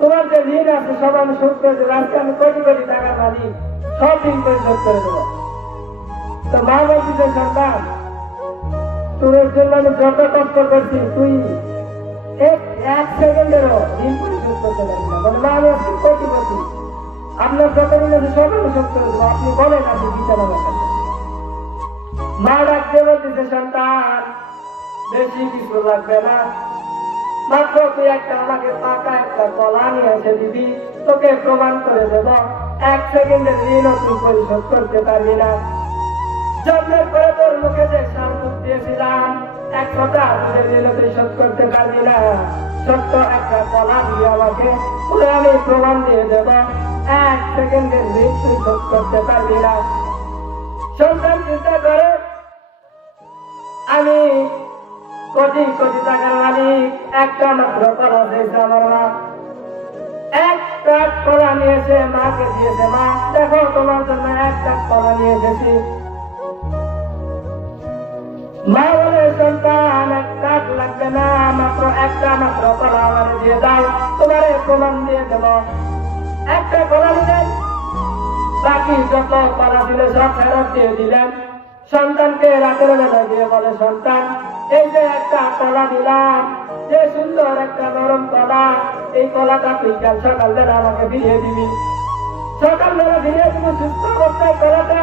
তোমার যে ঋণ আছে সব আমি শোধ করে দেবো। আজকে আমি কোটি কোটি টাকার মালিক, সব ঋণ পরিশোধ করে দেবো। তো মা বলছি যে সন্তান, তোর জন্য আমি যত কষ্ট করছি, তুই এক সেকেন্ডেরও ঋণ পরিশোধ করতে পারবি না। মানে মা আমি আজকে কোটিপতি, আপনার যত ঋণ আছে সব আমি শোধ করে দেবো, আপনি বলেন আপনি বিচার আমার কাছে। মা ডাকতে বলতেছে সন্তান, বেশি কিছু লাগবে না, মাত্র তুই একটা আমাকে পাকা একটা কলা নিয়ে এসে দিবি, তোকে প্রমাণ করে দেব এক সেকেন্ডের ঋণও তুই পরিশোধ করতে পারবি না। জন্মের পরে তোর মুখে যে শান্তি দিয়েছিলাম, এক কথা তোদের ঋণও পরিশোধ করতে পারবি না। ছোট্ট একটা কলা দিয়ে আমাকে তোরে আমি প্রমাণ দিয়ে দেব এক সেকেন্ডের ঋণ তুই শোধ করতে পারবি না। সন্তান চিন্তা করে, আমি কোটি কোটি টাকার মালিক, একটা মাত্র কলা দিয়েছে আমার মা, এক কাপ কলা নিয়েছে মাকে দিয়েছে, মা দেখো তোমার জন্য এক কাপ কলা নিয়ে এসেছি। মা বলে সন্তান এক কাপ লাগবে না, মাত্র একটা মাত্র কলা আমার দিয়ে দাও, তোমার প্রমাণ দিয়ে দেব। একটা কলা দিলেন, বাকি যত কলা ছিল সব ফেরত দিয়ে দিলেন। সন্তানকে রাতের বেলা দিয়ে বলে সন্তান, এই যে একটা কলা দিলাম, যে সুন্দর একটা নরম কলা, এই কলাটা তুই কাল সকালবেলা আমাকে ফিরিয়ে দিবি। সকালবেলা ফিরিয়ে দিবি সুস্থ অবস্থায় কলাটা।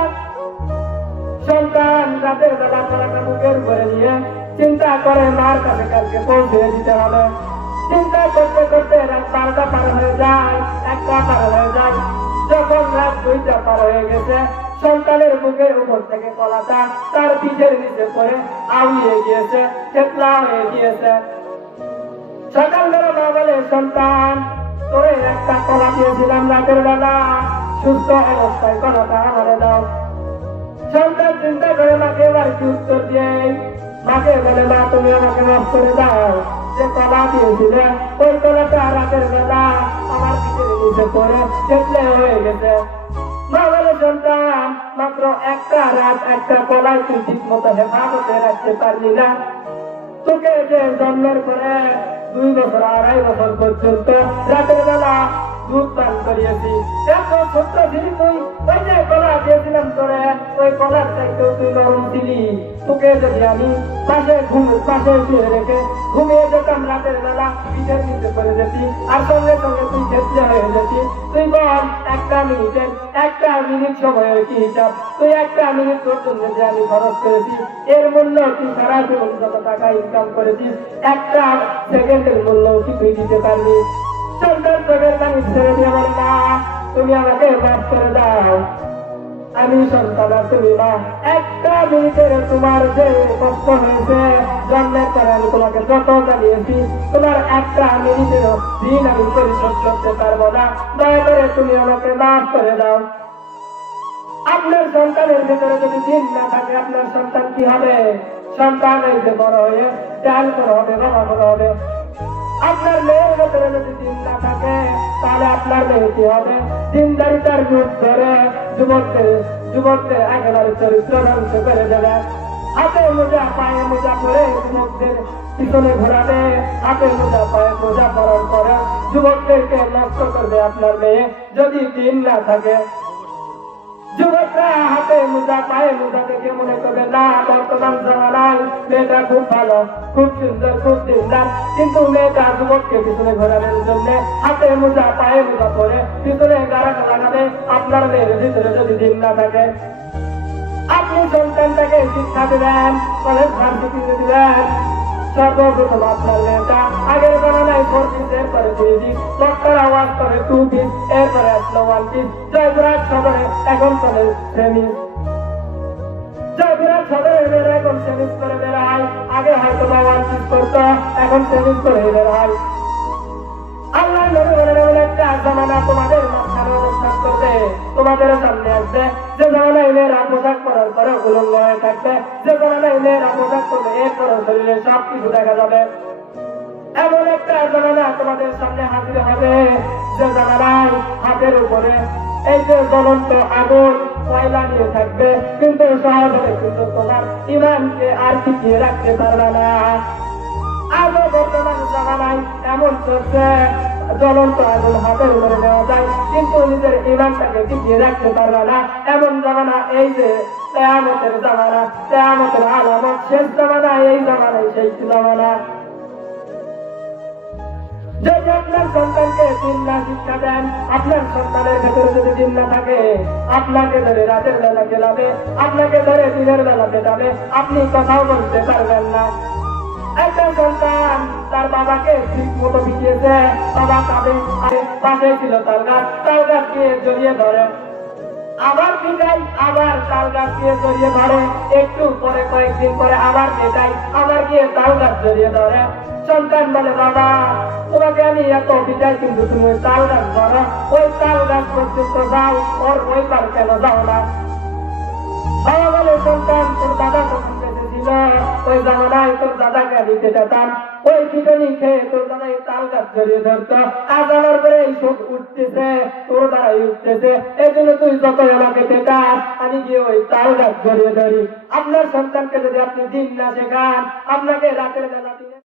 সন্তান রাতের বেলা কলাটা মুখের উপরে নিয়ে চিন্তা করে মার কাছে কালকে পৌঁছে দিতে হবে। চিন্তা করতে করতে রাত 12টা পার হয়ে যায়, 1টা পার হয়ে যায়। যখন রাত 2টা পার হয়ে গেছে, সন্তানের বুকের উপর থেকে কলাটা তার পিঠের নিচে পড়ে আউলিয়ে গিয়েছে, থেতলা হয়ে গিয়েছে। সকালবেলা মা বলে সন্তান, তোরে একটা কলা দিয়েছিলাম রাতের বেলা, সুস্থ অবস্থায় কলাটা আমারে দাও। সন্তান চিন্তা করে মাকে এবার কি উত্তর দিয়ে, মাকে বলে মা তুমি আমাকে মাফ করে দাও, যে কলা দিয়েছিলে ওই কলাটা রাতের বেলা আমার পিঠের নিচে পড়ে থেতলে হয়ে গেছে। মা বলে সন্তান, মাত্র একটা রাত একটা কলাই তুই ঠিক মতো হেফাজতে রাখতে পারলি না। তোকে যে জন্মের পরে 2 বছর 2.5 বছর পর্যন্ত রাতের বেলা দুধ পান করিয়েছি, এত ছোট্ট ছিলি তুই, ওই যে কলা দিয়েছিলাম তোরে ওই কলার চাইতেও তুই নরম ছিলি। তোকে যদি আমি পাশে শুয়ে রেখে ঘুমিয়ে যেতাম রাতের বেলা, পিঠের নিচে পড়ে যেতি আর সঙ্গে সঙ্গে তুই থেতলে হয়ে যেতি। তুই বল একটা মিনিট সময়ের কি হিসাব? তুই 1 মিনিট পর্যন্ত যে আমি খরচ করেছি, এর মূল্য তুই সারা জীবন কত টাকা ইনকাম করেছিস, 1 সেকেন্ডের মূল্য কি তুই দিতে পারবি? সন্তান চোখের পানি ছেড়ে দিয়ে বলে না, তুমি আমাকে মাফ করে দাও, আমি সন্তান আর তুমি মা। 1 মিনিটের তোমার যে কষ্ট হয়েছে, জন্মের পরে আমি তোমাকে যত জানিয়েছি, তোমার 1 মিনিটের দিন আমি পরিশোধ করতে পারবো না, দয়া করে তুমি আমাকে মাফ করে দাও। আপনার সন্তানের ভিতরে যদি দিন না থাকে, আপনার সন্তান কি হবে? সন্তান হয়েছে বড় হয়ে ডাল বড় হবে, বাবা বড় হবে। আপনার মেয়ের ভেতরে যদি দিন না থাকে, তাহলে আপনার মেয়ে কি হবে? দিনদারিতার রূপ ধরে যুবকদের একেবারে চরিত্র ধ্বংস করে দেবে। হাতে মোজা পায়ে মোজা পরে যুবকদের পিছনে ঘোরাবে, হাতে মোজা পায়ে মোজা পরার পরে যুবকদেরকে নষ্ট করবে আপনার মেয়ে, যদি দিন না থাকে। যুবকরা হাতে মোজা পায়ে মোজা দেখে মনে করবে না, বর্তমান জামানায় মেয়েটা খুব ভালো, খুব সুন্দর, খুব দিনদার, কিন্তু মেয়েটা যুবককে পিছনে ঘোরানোর জন্য হাতে মোজা পায়ে মোজা পরে পিছনে গাড়াটা লাগাবে। আপনার মেয়ের ভিতরে যদি দিন না থাকে, আপনি সন্তানটাকে শিক্ষা দিবেন, কলেজ ভার্সিটি দিবেন। সর্বপ্রথম আপনার মেয়েটা আগের গণনায় 4 পিস, এরপরে 3 পিস, ডক্টর আওয়াজ করে 2 পিস, এরপরে আসলো 1 পিস। জয়পুরহাট সদরে এখন চলে সেমিস। জয়পুরহাট সদরে মেয়েরা এখন সেমিস করে বেড়ায়, আগে হয়তো 1 পিস করতো, এখন সেমিস করে বেড়ায়। আল্লাহ নবী বলেন এমন একটা জামানা তোমাদের মাঝখানে অনুষ্ঠান করবে, তোমাদের সামনে আসবে যে জামানায় মেয়েরা পোশাক পরার পরে উলঙ্গ হয়ে থাকবে, যে জামানায় মেয়েরা পোশাক করবে এরপরে শরীরে সব কিছু দেখা যাবে। এমন একটা জামানা তোমাদের সামনে হাজির হবে, যে জামানায় হাতের উপরে এই যে জ্বলন্ত আগুন কয়লা নিয়ে থাকবে, কিন্তু সহজে কিন্তু তোমার ইমানকে আর টিকিয়ে রাখতে পারবে না। আজও বর্তমান জামানায় এমন চলছে, জ্বলন্ত আগুন হাতের উপরে নেওয়া যায়, কিন্তু নিজের ইমানটাকে টিকিয়ে রাখতে পারবে না। এমন জামানা এই যে কিয়ামতের জামানা, কিয়ামতের আলামত, শেষ জামানা এই জামানায় সেই জামানা। যদি আপনার সন্তানকে দিন না শিক্ষা দেন, আপনার সন্তানের ভেতরে যদি দিন না থাকে, আপনাকে ধরে রাতের বেলা গেলাবে, আপনাকে ধরে দিনের বেলা পেটাবে, আপনি কথাও বলতে পারবেন না। একটা সন্তান তার বাবাকে ঠিক মতো পিটিয়েছে, বাবা কাঁদে, পাশে ছিল তাল গাছ গিয়ে জড়িয়ে ধরে, আবার পিটাই, আবার তাল গাছ গিয়ে জড়িয়ে ধরে, একটু পরে কয়েকদিন পরে আবার পেটাই, আবার গিয়ে তাল গাছ জড়িয়ে ধরে। সন্তান বলে, বাবা তোমাকে আমি এত পিটাই, কিন্তু তুমি ওই তাল গাছ ধরো, ওই তাল গাছ পর্যন্ত যাও, ওর ওই পার কেন যাও না? বাবা বলে, সন্তান তোর দাদা যখন বেঁচে ছিল ওই জামানায় তোর দাদাকে আমি পেটাতাম, ওই পিটনি খেয়ে তোর দাদা এই তাল গাছ জড়িয়ে ধরতো, আজ আমার করে এই শোক উঠতেছে, তোর দ্বারাই উঠতেছে, এই জন্য তুই যত আমাকে পেটাস, আমি গিয়ে ওই তাল গাছ জড়িয়ে ধরি। আপনার সন্তানকে যদি আপনি দিন না শেখান, আপনাকে রাতের বেলা